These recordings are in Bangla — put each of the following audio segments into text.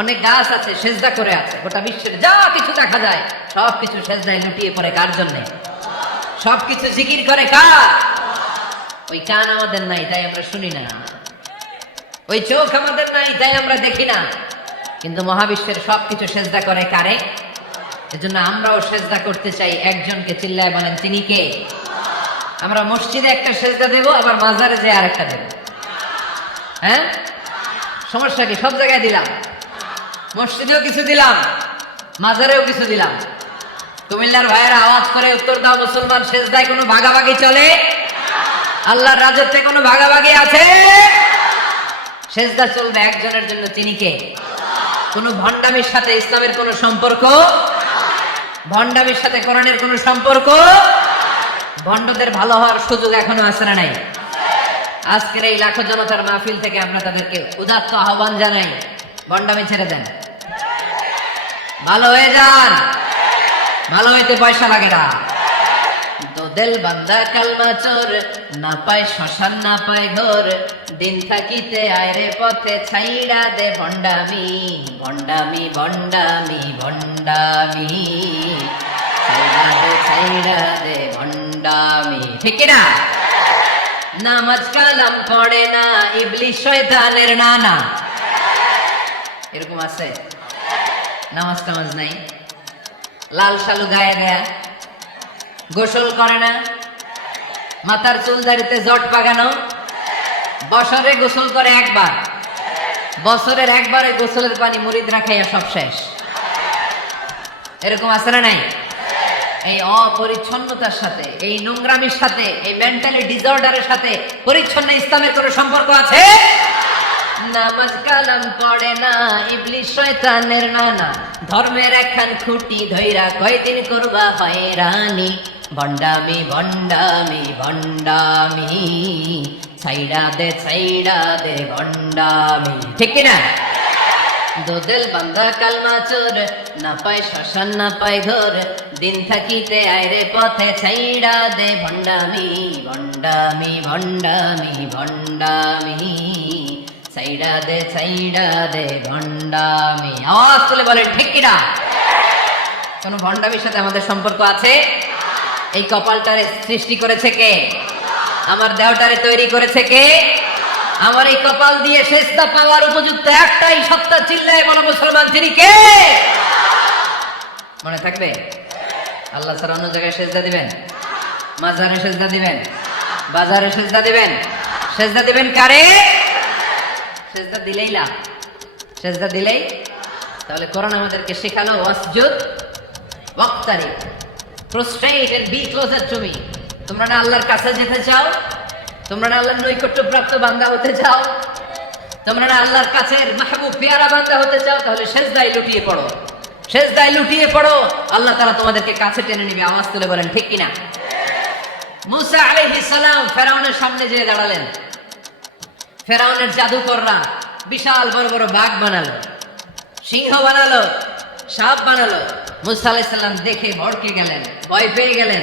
অনেক গাছ আছে সেজদা করে আছে, গোটা বিশ্বের যা কিছু দেখা যায় সবকিছু সেজদায় লুটিয়ে পড়ে কার জন্য? সবকিছু জিকির করে কার? ওই কান আমাদের নাই তাই আমরা শুনি না, ওই চোখ আমাদের নাই তাই আমরা দেখি না, কিন্তু মহাবিশ্বের সবকিছু সেজদা করে কারে? এজন্য আমরাও সেজদা করতে চাই একজনকে। চিল্লায় বলেন তিনি কে? আমরা মসজিদে একটা সেজদা দেব, আবার মাজারে যে আরেকটা দেব। হ্যাঁ, সমস্যা কি? সব জায়গায় দিলাম, মসজিদেও কিছু দিলাম, মাজারেও কিছু দিলাম। কুমিল্লার ভাইয়েরা আওয়াজ করে উত্তর দাও, মুসলমান সেজদায় কোনো ভাগাভাগি চলে? আল্লাহর রাজত্বে কোনো ভাগাভাগি আছে? সেজদা চলবে একজনের জন্য, তিনি কে? কোন ভণ্ডামির সাথে ইসলামের কোন সম্পর্ক, ভণ্ডামির সাথে কোরআনের কোন সম্পর্ক। ভণ্ডদের ভালো হওয়ার সুযোগ এখনো আছে না নাই? আজকের এই লাখো জনতার মাহফিল থেকে আমরা তাদেরকে উদাত্ত আহ্বান জানাই, ভণ্ডামি ছেড়ে দেন, ভালো হয়ে যান। ভালো হইতে পয়সা লাগে না। দিল বান্দা কালমা চোর, না পায় শ্মশান না পায় ঘর, দিন থাকিতে আয়রে পথে ছাইড়া দে ভণ্ডামি, ভণ্ডামি ভণ্ডামি ভণ্ডামি, ছাইড়া দে ভণ্ডামি। ঠিক না? নামাজ কালাম পড়ে না, ইবলিশ শয়তানের নানা। এরকম আছে? নামাজ টামাজ নাই, লাল শালু গায়ে দেয়া, গোসল করে না, মাথার চুল দাড়িতে জট পাকানো, বছরে গোসল করে একবার, বছরের একবারে গোসলের পানি মুরিদরা খাইয়া সব শেষ। এরকম আছে না নাই? এই অপরিচ্ছন্নতার সাথে, এই নোংরামির সাথে, এই মেন্টালি ডিসঅর্ডারের সাথে পরিচ্ছন্ন ইসলামের কোনো সম্পর্ক আছে? নামাজ কালাম পড়ে না, ইবলিশ শয়তানের নানা, ধর্মের একখান খুঁটি ধইরা কয়দিন করবা হয়রানি, ভণ্ডামি ভণ্ডামি ভণ্ডামি, ছাইড়া দে ভণ্ডামি। ঠিক কিনা? দোদেল বান্দা কালমা চোর, না পায় শ্মশান না পায় ঘর, দিন থাকিতে আয়রে পথে ছাইড়া দে ভণ্ডামি, ভণ্ডামি ভণ্ডামি ভণ্ডামি, ছাইড়া দে ভণ্ডামি। আওয়াজ তুলে বলে ঠিক কিনা? কোন ভণ্ডামির সাথে আমাদের সম্পর্ক আছে? এই কপালটারে সৃষ্টি করেছে কে? আমার দেহটারে তৈরি করেছে কে? আমার এই কপাল দিয়ে সেজদা পাওয়ার উপযুক্ত একটাই সত্তা, চিল্লায় বলো মুসলমান তিনি কে? মনে থাকবে? আল্লাহ ছাড়া অন্য জায়গায় সেজদা দিবেন? মাজারে সেজদা দিবেন? বাজারে সেজদা দিবেন? সেজদা দিবেন কারে? সেজদা দিলেই লাভ, সেজদা দিলেই। তাহলে কোরআন আমাদেরকে শেখানো ওয়াসজুদ ওয়াক্তারি, prostrate and be closer to me. তোমরা না আল্লাহর কাছে যেতে চাও? তোমরা না আল্লাহর নৈকট্যপ্রাপ্ত বান্দা হতে চাও? তোমরা না আল্লাহর কাছের মাহবুব পেয়ারা বান্দা হতে চাও? তাহলে সেজদায় লুটিয়ে পড়ো, সেজদায় লুটিয়ে পড়ো, আল্লাহ তাআলা তোমাদেরকে কাছে টেনে নিবে। আওয়াজ তুলে বলেন ঠিক কিনা? মুসা আলাইহিস সালাম ফেরাউনের সামনে যেয়ে দাঁড়ালেন। ফেরাউনের জাদুকররা বিশাল বড় বড় বাঘ বানালো, সিংহ বানালো, সাপ বানালো। মুসা আলাইহিস সালাম দেখে ভড়কে গেলেন, ভয় পেয়ে গেলেন।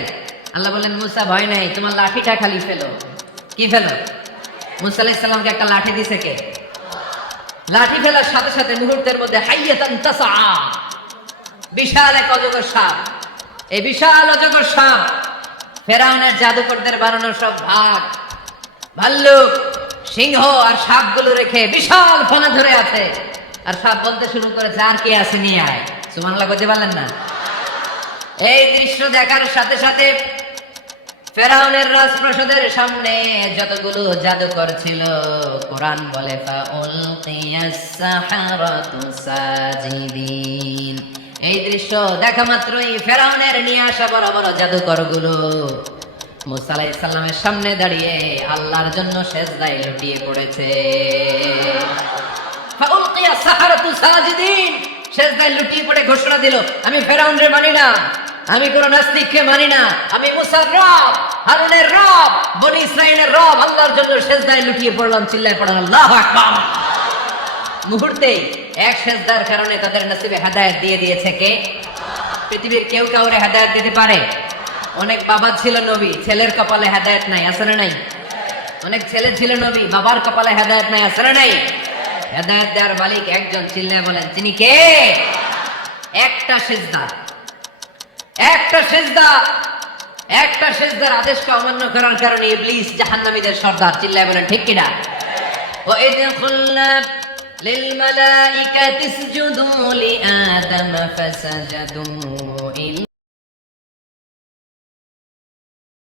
আল্লাহ বললেন, মুসা ভয় নাই, তোমার লাঠিটা খালি ফেলো। কি ফেলো? মুসা আলাইহিস সালামকে একটা লাঠি দিছে কে? লাঠি ফেলার সাথে সাথে মুহূর্তের মধ্যে হাইয়াতান তাসআ, বিশাল এক অজগর সাপ। এই বিশাল অজগর সাপ ফেরাউনের জাদুকরদের বানানো সব বাঘ, ভাল্লুক, সিংহ আর সাপগুলো রেখে বিশাল ফনা ধরে আছে। আর সাপ বলতে শুরু করেছে, আর কি আছে নিয়ে আয়। সুবহানাল্লাহ বলতে পারলেন না? এই দৃশ্য দেখার সাথে সাথে ফেরাউনের রাজপ্রাসাদের সামনে যতগুলো জাদুকর ছিল, কোরআন বলে ফাউলকিয়াস সাহারাতু সাজিদিন। এই দৃশ্য দেখা মাত্রই ফেরাউনের নিয়ে আসা বড় বড় জাদুকর গুলো মুসা আলাইহিস সালামের সামনে দাঁড়িয়ে আল্লাহর জন্য সেজদায় লুটিয়ে পড়েছে। ফাউলকিয়াস সাহারাতু সাজিদিন, সেজদায় লুটিয়ে পড়ে ঘোষণা দিল, আমি ফেরাউনরে মানি না, আমি কোন নাস্তিককে মানি না, আমি মুসার রব, হারুনের রব, বনি ইসরাইলের রব, আল্লাহর জন্য সেজদায় লুটিয়ে পড়লাম। চিল্লায় পড়েন আল্লাহু আকবার। মুহূর্তেই এক সেজদার কারণে তাদের নসিবে হেদায়েত দিয়ে দিয়েছে কে? পৃথিবীর কেউ কাউরে হেদায়েত দিতে পারে? অনেক বাবা ছিল নবী, ছেলের কপালে হেদায়েত নাই, আছে না নাই? অনেক ছেলে ছিল নবী, বাবার কপালে হেদায়েত নাই, আছে না নাই? হেদায়েত দেওয়ার মালিক একজন, চিল্লায় বলেন তিনি কে? একটা সিজদা, একটা সিজদা, একটা সিজদার আদেশকে অমান্য করার কারণে ইবলিস জাহান্নামীদের সর্দার, চিল্লায় বলেন ঠিক কিনা? وإذ قلنا للملائكة اسجدوا لآدم فسجدوا